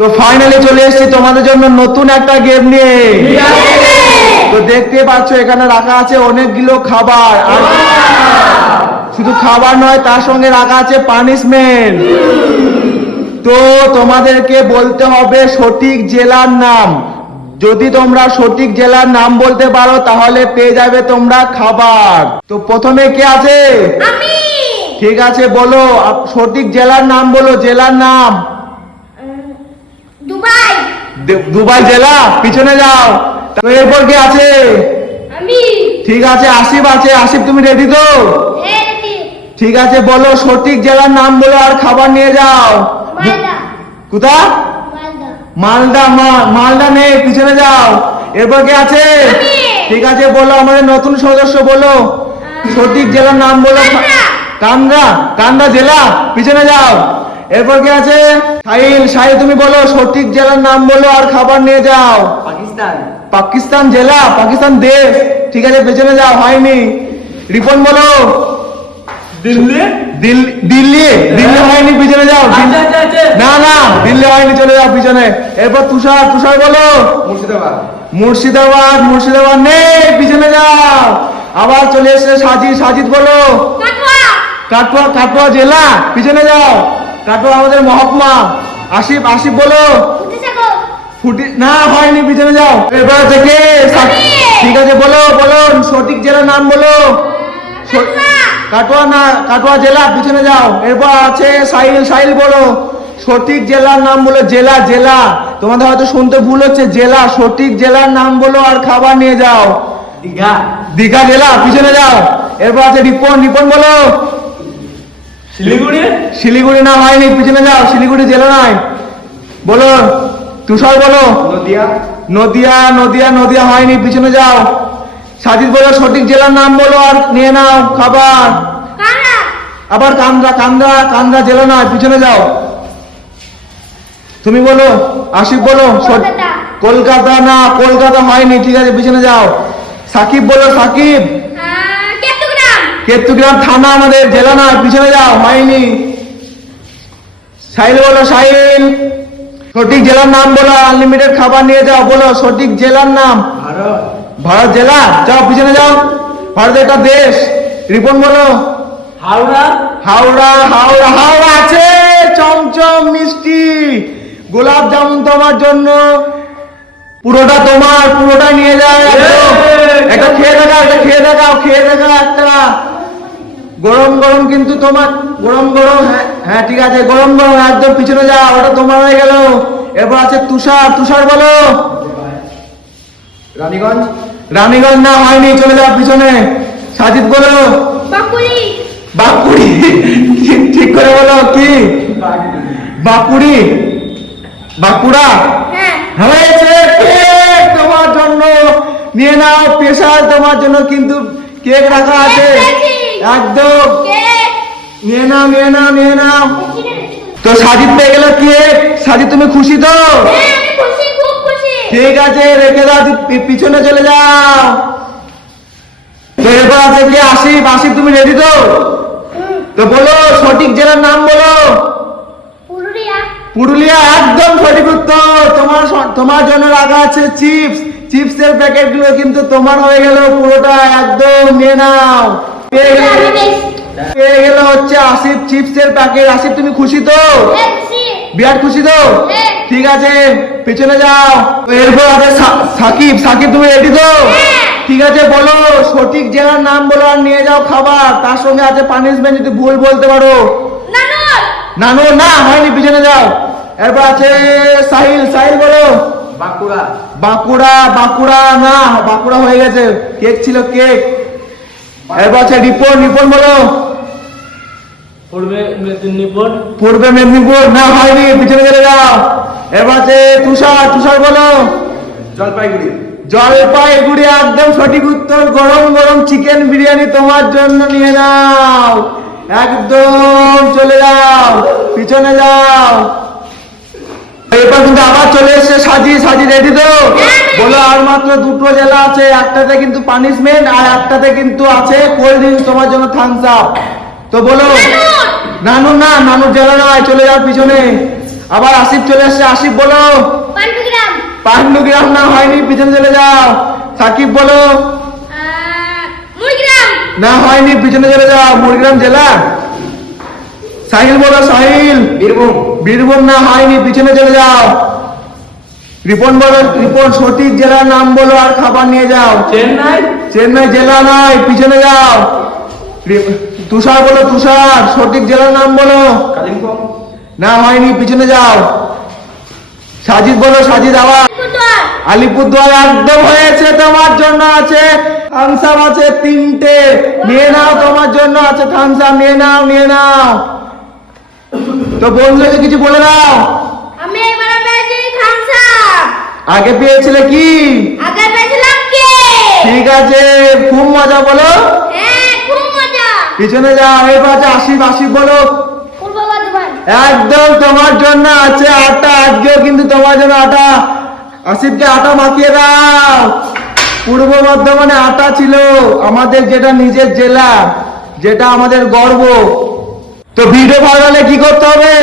তো ফাইনালি চলে এসেছি তোমাদের জন্য নতুন একটা গেম নিয়ে। তো দেখতে পাচ্ছ এখানে রাখা আছে অনেকগুলো খাবার, আর শুধু খাবার নয় তার সঙ্গে রাখা আছে পানিশমেন্ট। তো তোমাদেরকে বলতে হবে সঠিক জেলার নাম। যদি তোমরা সঠিক জেলার নাম বলতে পারো তাহলে পেয়ে যাবে তোমরা খাবার। তো প্রথমে কে আছে? আমি। ঠিক আছে, বলো সঠিক জেলার নাম, বলো জেলার নাম। দুবাই। দুবাই জেলা, পিছনে যাও। তো এরপর কে আছে? আমি। ঠিক আছে, আসিফ আছে। আসিফ তুমি রেডি তো? হ্যাঁ রেডি। ঠিক আছে, বলো সঠিক জেলার নাম বলো আর খাবার নিয়ে যাও। মালদা। কোথা? মালদা। মালদা নেই, পিছনে যাও। এরপর কে আছে? আমি। ঠিক আছে, বলো আমাদের নতুন সদস্য, বলো সঠিক জেলার নাম বলো। কান্দ্রা। কান্দ্রা জেলা, পিছনে যাও। এরপর কে আছে? সাহিল তুমি বলো সঠিক জেলার নাম বলো আর খাবার নিয়ে যাও। পাকিস্তান। পাকিস্তান জেলা, পাকিস্তান দেশ। ঠিক আছে, পেছনে যাও, হয়নি। রিপন বলো। দিল্লি। দিল্লি হয়নি, পিছনে যাও। না দিল্লি হয়নি, চলে যাও পিছনে। এরপর তুষার বলো। মুর্শিদাবাদ নেই, পিছনে যাও। আবার চলে এসেছে সাজিদ বলো। কাটোয়া জেলা, পিছনে যাও। কাটোয়া আমাদের মহকুমা। আসিফ বলো। না হয়নি, পিছনে যাও। এবার থেকে ঠিক আছে, বলো সঠিক জেলার নাম বলো। কাটোয়া জেলা, পিছনে যাও। এরপর আছে সাহিল বলো সঠিক জেলার নাম বলো। জেলা তোমাদের হয়তো শুনতে ভুল হচ্ছে, জেলা সঠিক জেলার নাম বলো আর খাবার নিয়ে যাও। দীঘা জেলা, পিছনে যাও। এরপর আছে রিপন বলো। শিলিগুড়ি না, হয়নি, পিছনে যাও। শিলিগুড়ি জেলা নয়, বলো। তুষার বলো। নদিয়া হয়নি, পিছনে যাও। সাজিদ বলো সঠিক জেলার নাম বলো আর নিয়ে নাও খাবার। আবার কান্দ্রা জেলা নয়, পিছনে যাও। তুমি বলো। আসিফ বলো কলকাতা না, কলকাতা হয়নি, ঠিক আছে, পিছনে যাও। সাকিব বলো। কেতুগ্রাম থানা আমাদের, জেলা নয়, পিছনে যাও, হয়নি। সাহিল বলো। সঠিক জেলার নাম বলো, আনলিমিটেড খাবার নিয়ে যাও। বলো সঠিক জেলার নাম। ভারত জেলা, যাও পিছনে যাও। ভারত একটা দেশ। রিপন বলো। হাওড়া আছে। চমচম মিষ্টি গোলাপ জামুন তোমার জন্য, পুরোটা তোমার, পুরোটা নিয়ে যাও। একটা খেয়ে দেখাও একটা। গরম কিন্তু তোমার, গরম। হ্যাঁ ঠিক আছে, গরম একদম, পিছনে যাও, ওটা তোমার হয়ে গেল। এরপর আছে তুষার বলো। রানীগঞ্জ না, হয়নি, চলে যাও পিছনে। সাজিদ বলো। বাঁকুড়ি ঠিক করে বলো। কি? বাঁকুড়া হয়েছে। কেক তোমার জন্য, নিয়ে নাও। স্পেশাল তোমার জন্য কিন্তু কেক রাখা আছে, একদম। নিয়ে নাও। তো সাজিদ পেয়ে গেল কেক। সাজিদ তুমি খুশি তো? ঠিক আছে, রেখে দাও, পিছনে চলে যাও। তো এরপর আছে কি? আসিফ তুমি রেডি তো? তো বলো সঠিক জেলার নাম বলো। পুরুলিয়া, একদম সঠিক উত্তর। তোমার জন্য রাখা আছে চিপসের প্যাকেট গুলো কিন্তু তোমার হয়ে গেল পুরোটা, একদম নিয়ে নাও। পেয়ে গেল হচ্ছে আসিফ চিপসের প্যাকেট। আসিফ তুমি খুশি তো? বিরাট খুশি তো? ঠিক আছে, পিছনে যাও। এরপর আছে সাকিব তুমি রেডি তো? ঠিক আছে, বলো সঠিক জেলার নাম বলো আর নিয়ে যাও খাবার। তার সঙ্গে আছে পানিশমেন্ট যদি ভুল বলতে পারো। নানুর না, হয়নি, পিছনে যাও। এরপর আছে সাহিল বলো। বাঁকুড়া না, বাঁকুড়া হয়ে গেছে, কেক ছিল, কেক। এরপর আছে রিপন বলো। পূর্বে মেদিনীপুর না, হয়নি, পিছনে চলে যাও। এরপর আছে তুষার বলো। জলপাইগুড়ি, একদম সঠিক উত্তর। গরম চিকেন বিরিয়ানি তোমার জন্য, নিয়ে নাও, একদম। চলে যাও, পিছনে যাও। এরপর কিন্তু আবার চলে এসছে সাজি রেডি তো? বলো আর মাত্র দুটো জেলা আছে, একটাতে কিন্তু পানিশমেন্ট আর একটাতে কিন্তু আছে কোল্ড ড্রিঙ্কস তোমার জন্য, থামস আপ। তো বলো। নানুর জেলা নয়, চলে যাও পিছনে। আবার আসিফ চলে আসছে, আসিফ বলো। পান্ডুগ্রাম পান্ডুগ্রাম না, হয়নি, পিছনে চলে যাও। সাকিব বলো। মুড়গ্রাম না, হয়নি, পিছনে চলে যাও। মুড়গ্রাম জেলা। সাহিল বলো, সাহিল। বীরভূম বীরভূম না, হয়নি, পিছনে চলে যাও। রিপন বলো, রিপন সঠিক জেলার নাম বলো আর খাবার নিয়ে যাও। চেন্নাই চেন্নাই জেলা নয়, পিছনে যাও। তুষার বলো, তুষার সঠিক জেলার নাম বলো। কালিম্পং না, হয়নি, পিছনে যাও। সাজিদ বলো, সাজিদ আবার। আলিপুরদুয়ার আলিপুরদুয়ার একদম হয়েছে, তোমার জন্য আছে থামস আপ আছে 3টে, নিয়ে নাও, তোমার জন্য আছে থামস আপ, নিয়ে নাও, নিয়ে নাও। তো বন্ধুদেরকে কিছু বলে দাও। আমি এবারে পেয়েছি খামসা আগে পেয়েছিলে কি? আগে পেয়েছিলাম কে ঠিক আছে, খুব মজা বলো। হ্যাঁ খুব মজা পিছনে যাও। এবার আছে আসিফ, আসিফ বলো। পূর্ব বর্ধমান একদম তোমার জন্য আছে আটা, আজকেও কিন্তু তোমার জন্য আটা। আসিফকে আটা মাখিয়ে দাও। পূর্ব বর্ধমানে আটা ছিল, আমাদের যেটা নিজের জেলা, যেটা আমাদের গর্ব। তো ভিডিও ভালো হলে কি করতে হবে?